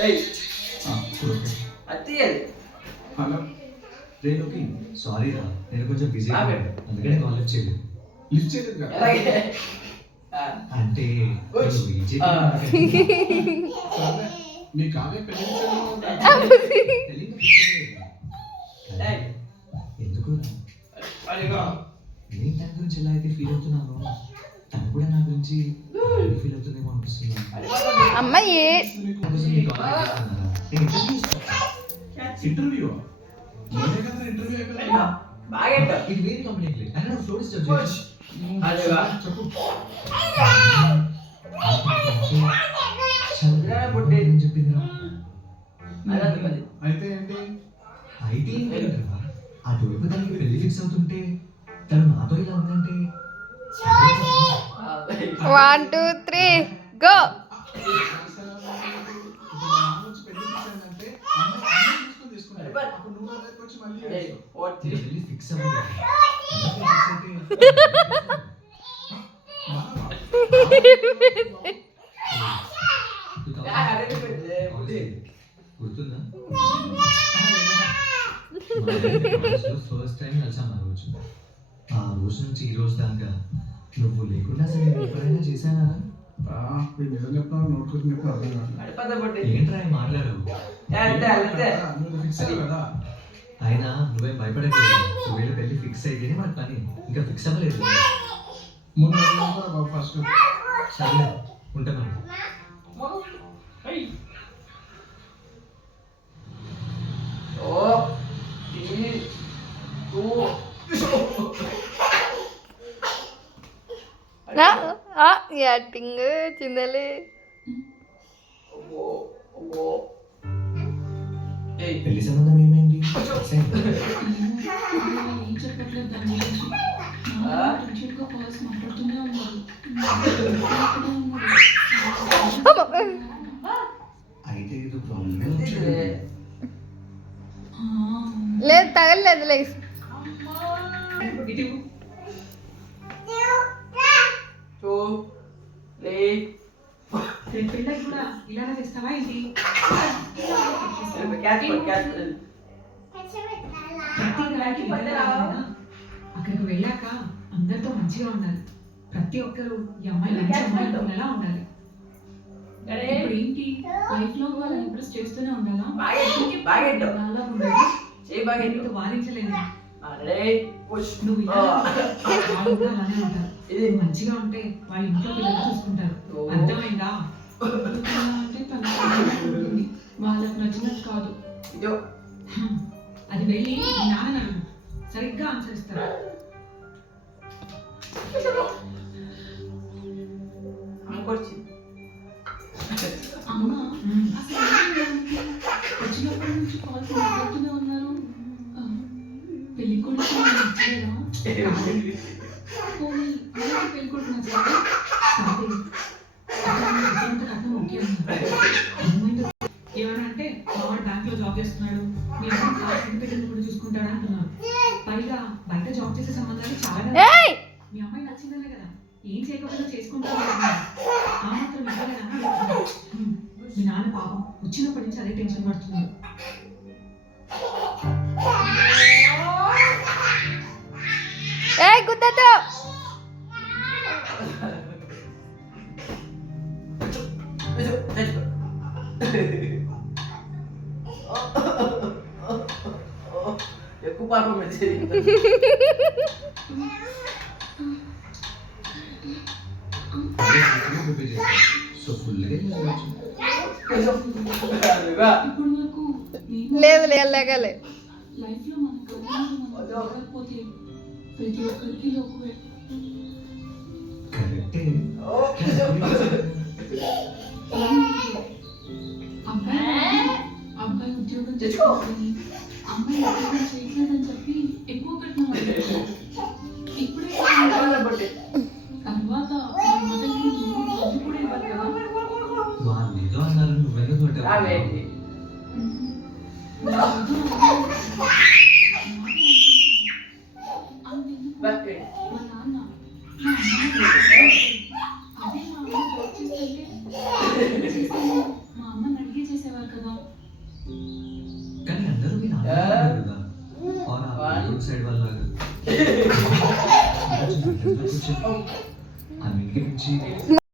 Hello రేణుకి sorry రా, నేను కొంచెం బిజీ అందుకనే కాల్ లిఫ్ట్ చేయలేదు అంటే మీ కావ్య ఎందుకు నేను దాని గురించి ఎలా అయితే ఫీల్ అవుతున్నాను తను కూడా నా గురించి ఫీల్ అవుతుందేమో అనిపిస్తుంది. అమ్మాయి ఇంటర్వ్యూ ఇది వేరే కంపెనీకి అయినా ఫ్లోర్ చెప్పు. అయితే ఏంటి అయితే అటువైపు దానికి పెళ్లి ఫిక్స్ అవుతుంటే తను నాతో ఇలా ఉందంటే 1 2 3 గో. ఫిక్స్ గుర్తుందా ఫస్ట్ టైం కలిసాం ఆ రోజు నుంచి ఈ రోజు దాకా నువ్వు లేకుండా సరే ఎప్పుడైనా చేశానా? నిజం చెప్తాను నోట్కొని చెప్తాను ఏంట్రా మాట్లాడవు అయినా నువ్వేం భయపడలేదు. నువ్వేళ్ళు పెళ్ళి ఫిక్స్ అయితేనే మన పని ఇంకా ఫిక్స్ అవ్వలేదు. ఫస్ట్ సరే ఉంటాను. యాక్టింగ్ చిందలే పెళ్లి సంబంధం ఏమైంది? అయితే ఇది ప్రాబ్లమ్ లేదు తగలేదు లేదు పిల్లలు కూడా ఇలానే చేస్తావా ఏంటి? అక్కడికి వెళ్ళాక అందరితో మంచిగా ఉండాలి. ప్రతి ఒక్కరు ఈ అమ్మాయి మంచి అమ్మాయి ఎలా ఉండాలి. ఇప్పుడు ఏంటి లైఫ్ లో వాళ్ళని ఇంప్రెస్ చేస్తూనే ఉండాలా? అలా ఉండదు వారించలేదు. నువ్వు వాళ్ళు కూడా అలానే ఉంటారు. మంచిగా ఉంటే వాళ్ళ ఇంట్లో పిల్లలు చూసుకుంటారు. అర్థమైందా? అంటే వాళ్ళకి నచ్చినట్టు కాదు. అది వెళ్ళి నాన్న అడుగు, సరిగ్గా ఆన్సర్ ఇస్తారు. అమ్మ వచ్చినప్పటి నుంచి కాల్స్ మాట్లాడుతూనే ఉన్నారు. పెళ్లి కొడుకు నచ్చలేదా? పెళ్లి కొడుకు నచ్చలేదా? ఏమన్నా అంటే మావాడు బ్యాంక్ లో జాబ్ చేస్తున్నాడు, మీ అమ్మ ఇండిపెండెంట్ కూడా చూసుకుంటాడా అంటున్నారు. పైగా బయట జాబ్ చేసే సంబంధాలు చాలా. మీ అమ్మాయి నచ్చిందనే కదా ఏం చేయకపోతే చేసుకుంటారు. ఆ మాత్రం ఇవ్వలేదా? మీ నాన్న పాపం వచ్చినప్పటి నుంచి అదే టెన్షన్ పడుతున్నాడు. ఎక్కువ పాపం వచ్చేది. లేదు లేగలే లైఫ్ లో మనకు ప్రతి ఒక్కరికి లోకువే. అబ్బాయి ఉద్యోగం చేసుకుంటుంది, అమ్మాయి ఉద్యోగం చేయట్లేదని చెప్పి ఎక్కువ కట్నం ఇప్పుడే తర్వాత కూడా ఇవ్వాలి కదా. మా నాన్న అదే మా అమ్మ జాబ్ చేస్తుంటే మా అమ్మని అడిగే చేసేవారు కదా. కానీ అందరూ మీ నాన్న కదా और आप रोड साइड वाला अमीर के पीछे